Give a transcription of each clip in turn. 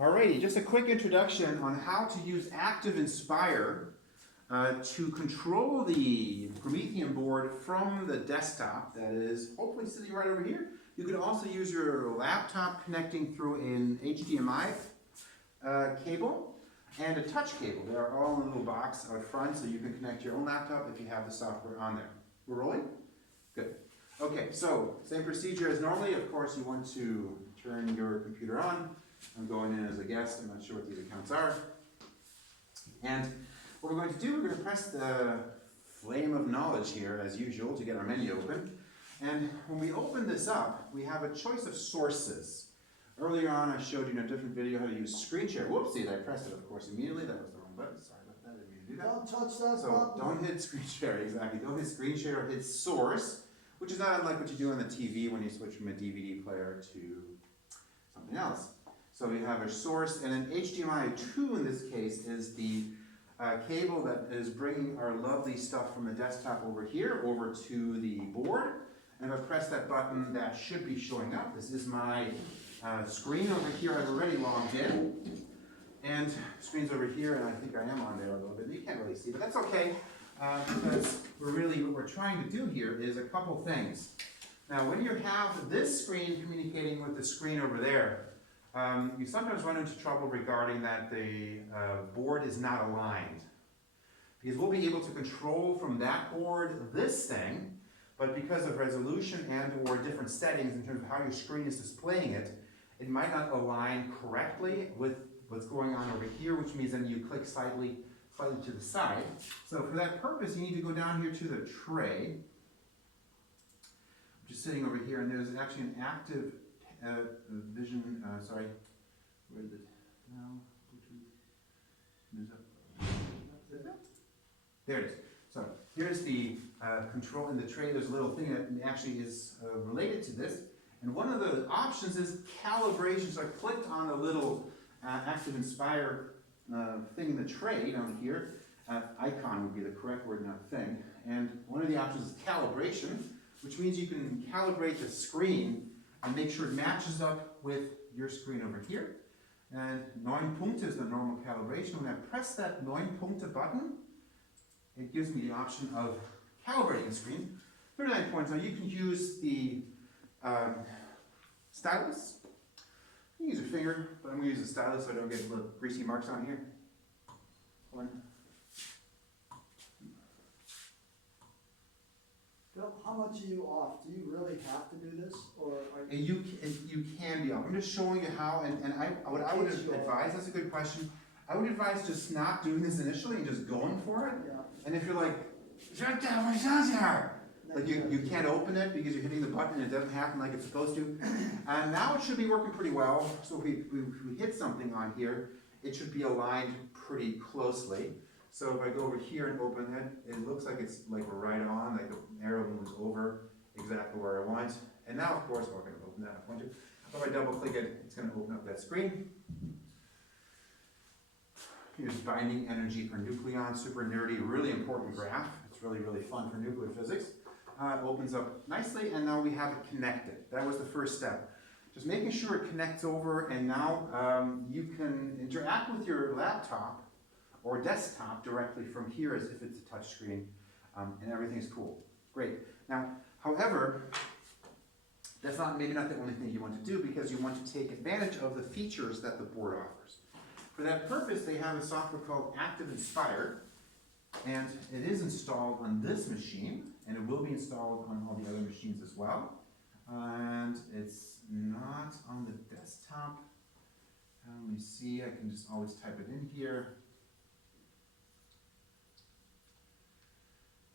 Alrighty, just a quick introduction on how to use Activinspire to control the Promethean board from the desktop that is hopefully sitting right over here. You could also use your laptop connecting through an HDMI cable and a touch cable. They are all in a little box out front, so you can connect your own laptop if you have the software on there. We're rolling? Good. Okay, so same procedure as normally. Of course, you want to turn your computer on. I'm going in as a guest. I'm not sure what these accounts are. And what we're going to do, we're going to press the flame of knowledge here, as usual, to get our menu open. And when we open this up, we have a choice of sources. Earlier on, I showed you in a different video how to use screen share. Whoopsie, I pressed it, of course, immediately. That was the wrong button. Sorry about that. I didn't mean to do that. Don't touch that So button. don't hit screen share, exactly. Don't hit screen share, hit source, which is not unlike what you do on the TV when you switch from a DVD player to something else. So we have a source, and an HDMI 2 in this case is the cable that is bringing our lovely stuff from the desktop over here over to the board. And if I press that button, that should be showing up. This is my screen over here. I've already logged in. And screen's over here, and I think I am on there a little bit. You can't really see, but that's okay, because what we're trying to do here is a couple things. Now, when you have this screen communicating with the screen over there, you sometimes run into trouble regarding that the board is not aligned. Because we'll be able to control from that board this thing, but because of resolution and or different settings in terms of how your screen is displaying it, it might not align correctly with what's going on over here, which means then you click slightly to the side. So for that purpose, you need to go down here to the tray, which is sitting over here, and there's actually an active vision, sorry, where is it? No, Bluetooth. There it is. So here's the control in the tray. There's a little thing that actually is related to this. And one of the options is calibration. So I clicked on the little Activinspire thing in the tray down here. Icon would be the correct word, not thing. And one of the options is calibration, which means you can calibrate the screen and make sure it matches up with your screen over here. And 9 Punkte is the normal calibration. When I press that 9 Punkte button, it gives me the option of calibrating the screen. 39 points. Now you can use the stylus. You can use your finger, but I'm going to use the stylus so I don't get little greasy marks on here. 1. Bill, how much are you off? Do you really have to do this, or are And you can be off. I'm just showing you how, and what I would advise, that's a good question. I would advise just not doing this initially and just going for it. Yeah. And if you're like, shut down my son's here! Like you can't open it because you're hitting the button and it doesn't happen like it's supposed to. And now it should be working pretty well. So if we hit something on here, it should be aligned pretty closely. So if I go over here and open it, it looks like it's like we're right on, like the arrow moves over exactly where I want. And now, of course, we're going to open that if I want to. If I double click it, it's going to open up that screen. Here's binding energy for nucleon, super nerdy, really important graph. It's really, really fun for nuclear physics. It opens up nicely, and now we have it connected. That was the first step. Just making sure it connects over, and now you can interact with your laptop or desktop directly from here as if it's a touch screen, and everything's cool. Great. Now, however, that's maybe not the only thing you want to do, because you want to take advantage of the features that the board offers. For that purpose, they have a software called Activinspire, and it is installed on this machine, and it will be installed on all the other machines as well. And it's not on the desktop. Let me see, I can just always type it in here.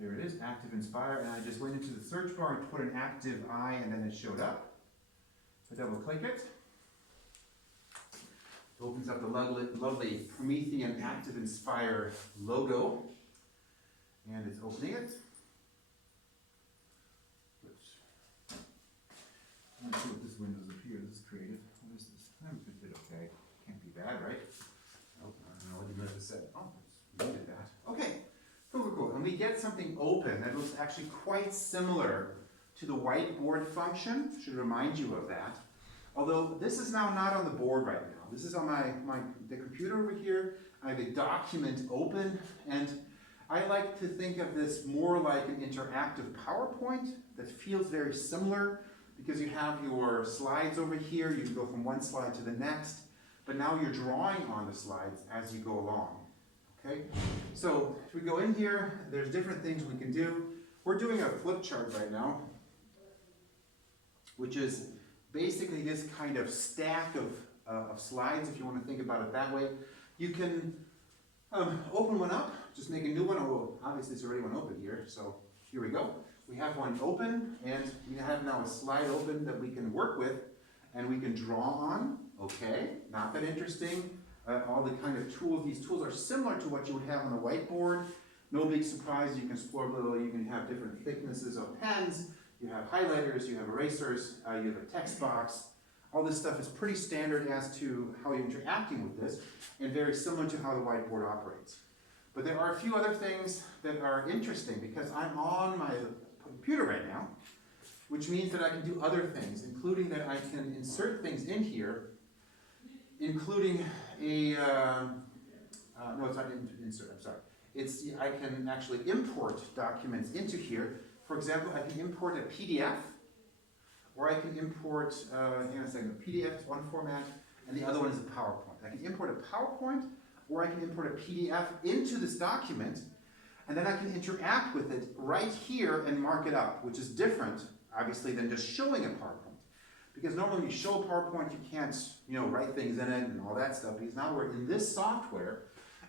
There it is, Activinspire, and I just went into the search bar and put an active eye, and then it showed up. I double click it. It opens up the lovely Promethean Activinspire logo, and it's opening it. I'm not sure what this window's up here. This is creative. What is this? It did okay. Can't be bad, right? Nope, I don't know what you meant to say. Oh, we did that. Okay, cool. And we get something open that looks actually quite similar to the whiteboard function. Should remind you of that. Although this is now not on the board right now. This is on the computer over here. I have a document open, and I like to think of this more like an interactive PowerPoint that feels very similar because you have your slides over here. You can go from one slide to the next, but now you're drawing on the slides as you go along. Okay, so if we go in here, there's different things we can do. We're doing a flip chart right now, which is basically this kind of stack of slides, if you want to think about it that way. You can open one up, just make a new one. Oh, obviously it's already one open here, so here we go. We have one open, and we have now a slide open that we can work with, and we can draw on. Okay, not that interesting. All the kind of tools, these tools are similar to what you would have on a whiteboard. No big surprise, you can explore a little, you can have different thicknesses of pens, you have highlighters, you have erasers, you have a text box. All this stuff is pretty standard as to how you're interacting with this, and very similar to how the whiteboard operates. But there are a few other things that are interesting because I'm on my computer right now, which means that I can do other things, including that I can insert things in here, including a, no, it's not insert, I'm sorry. I can actually import documents into here. For example, I can import a PDF, or I can import, hang on a second, a PDF is one format, and the other one is a PowerPoint. I can import a PowerPoint, or I can import a PDF into this document, and then I can interact with it right here and mark it up, which is different, obviously, than just showing a PowerPoint. Because normally when you show a PowerPoint, you can't, write things in it and all that stuff, because now we're in this software,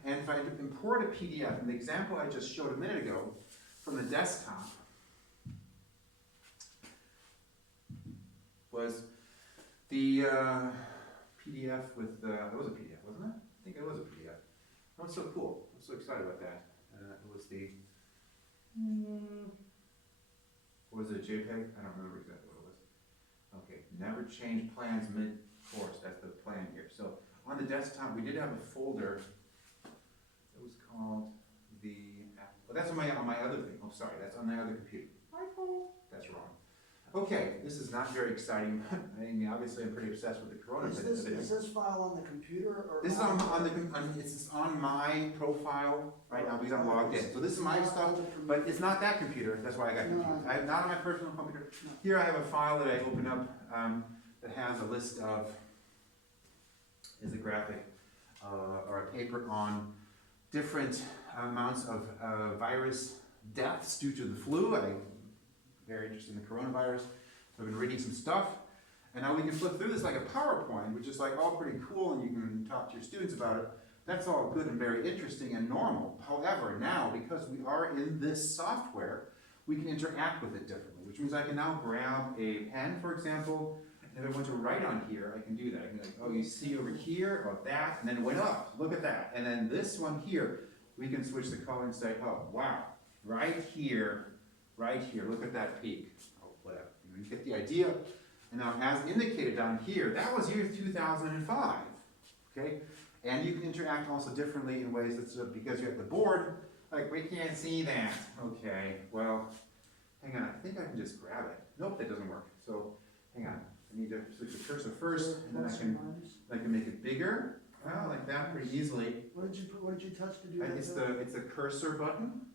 and if I import a PDF, and the example I just showed a minute ago from the desktop was the PDF with, it was a PDF, wasn't it? I think it was a PDF. That was so cool. I'm so excited about that. It was the, what was it, a JPEG? I don't remember exactly what it was. Okay, never change plans mid-course. That's the plan here. So on the desktop, we did have a folder. It was called the, well, that's on my other thing. Oh, sorry, that's on the other computer. That's wrong. Okay, this is not very exciting. I mean, obviously, I'm pretty obsessed with the Corona. Is this file on the computer or? This is it's on my profile right now because I'm logged in. So this is my stuff, but it's not that computer. That's why I got confused. I have not on my personal computer. Here I have a file that I open up that has a list of, is a graphic or a paper on different amounts of virus deaths due to the flu. I'm very interested in the coronavirus. So I've been reading some stuff. And now we can flip through this like a PowerPoint, which is like all pretty cool, and you can talk to your students about it. That's all good and very interesting and normal. However, now, because we are in this software, we can interact with it differently, which means I can now grab a pen, for example, and if I want to write on here, I can do that. I can be like, oh, you see over here, or that, and then it went up, look at that. And then this one here, we can switch the color and say, oh, wow, right here, look at that peak. Oh, whatever, you get the idea. And now, as indicated down here, that was year 2005, okay? And you can interact also differently in ways that's because you're at the board, like, we can't see that. Okay, well, hang on, I think I can just grab it. Nope, that doesn't work. So, hang on, I need to switch the cursor first, and then I can make it bigger, like that pretty easily. What did you touch to do that? It's the cursor button.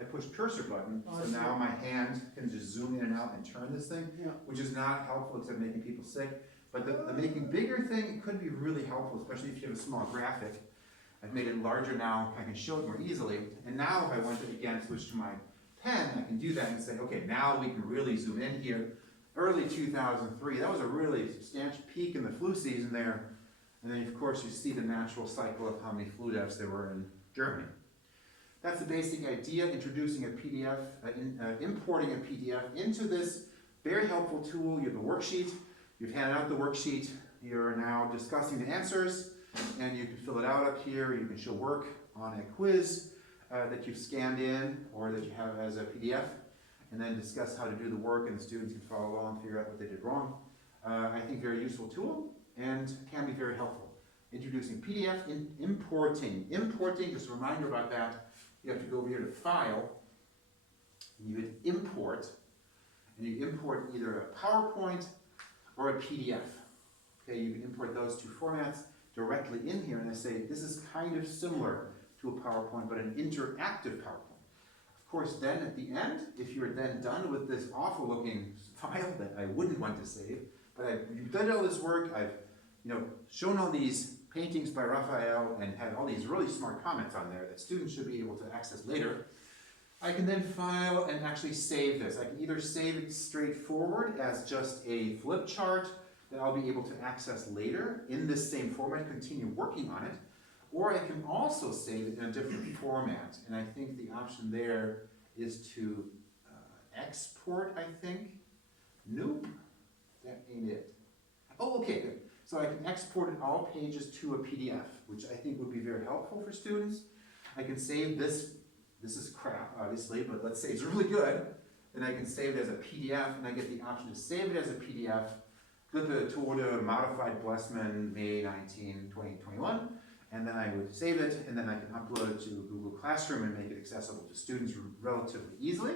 I pushed cursor button, so now my hand can just zoom in and out and turn this thing, which is not helpful except making people sick. But the making bigger thing could be really helpful, especially if you have a small graphic. I've made it larger now, I can show it more easily. And now if I want to again switch to my pen, I can do that and say, okay, now we can really zoom in here. Early 2003, that was a really substantial peak in the flu season there. And then of course you see the natural cycle of how many flu deaths there were in Germany. That's the basic idea, introducing a PDF, importing a PDF into this very helpful tool. You have a worksheet, you've handed out the worksheet, you're now discussing the answers, and you can fill it out up here. You can show work on a quiz that you've scanned in or that you have as a PDF, and then discuss how to do the work, and the students can follow along and figure out what they did wrong. I think very useful tool, and can be very helpful. Introducing PDF, importing, just a reminder about that. You have to go over here to File, and you hit Import, and you import either a PowerPoint or a PDF. Okay, you can import those two formats directly in here, and I say this is kind of similar to a PowerPoint, but an interactive PowerPoint. Of course, then at the end, if you're then done with this awful looking file that I wouldn't want to save, but you've done all this work, I've shown all these paintings by Raphael and had all these really smart comments on there that students should be able to access later, I can then file and actually save this. I can either save it straightforward as just a flip chart that I'll be able to access later in this same format, continue working on it, or I can also save it in a different format. And I think the option there is to export, I think. Nope, that ain't it. Oh, okay, good. So I can export all pages to a PDF, which I think would be very helpful for students. I can save this. This is crap, obviously, but let's say it's really good. Then I can save it as a PDF, and I get the option to save it as a PDF. Click the tool to modified Blessman, May 19, 2021, and then I would save it, and then I can upload it to Google Classroom and make it accessible to students relatively easily.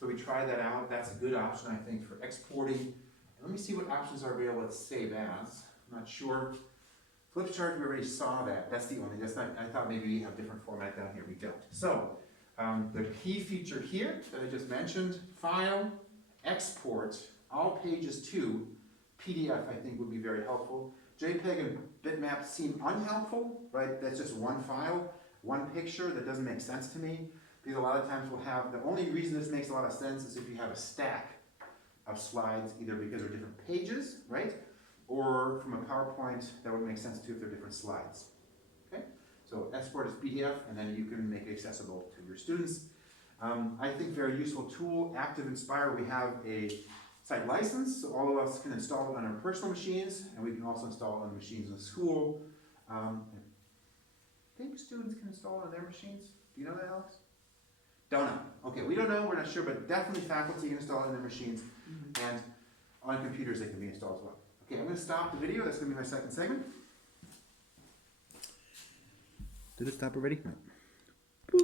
So we try that out. That's a good option, I think, for exporting. And let me see what options are available to save as. I'm not sure. Flipchart, we already saw that. That's the only, I thought maybe we have different format down here. We don't. So the key feature here that I just mentioned, file, export, all pages to PDF, I think would be very helpful. JPEG and bitmap seem unhelpful, right? That's just one file, one picture. That doesn't make sense to me, because a lot of times we'll have, the only reason this makes a lot of sense is if you have a stack of slides, either because they're different pages, right? Or from a PowerPoint, that would make sense too if they're different slides. Okay? So export as PDF, and then you can make it accessible to your students. I think very useful tool, Activinspire. We have a site license, so all of us can install it on our personal machines, and we can also install it on machines in the school. I think students can install it on their machines. Do you know that, Alex? Don't know. Okay, we don't know, we're not sure, but definitely faculty can install it on their machines, and on computers they can be installed as well. Okay, I'm going to stop the video. That's going to be my second segment. Did it stop already? No.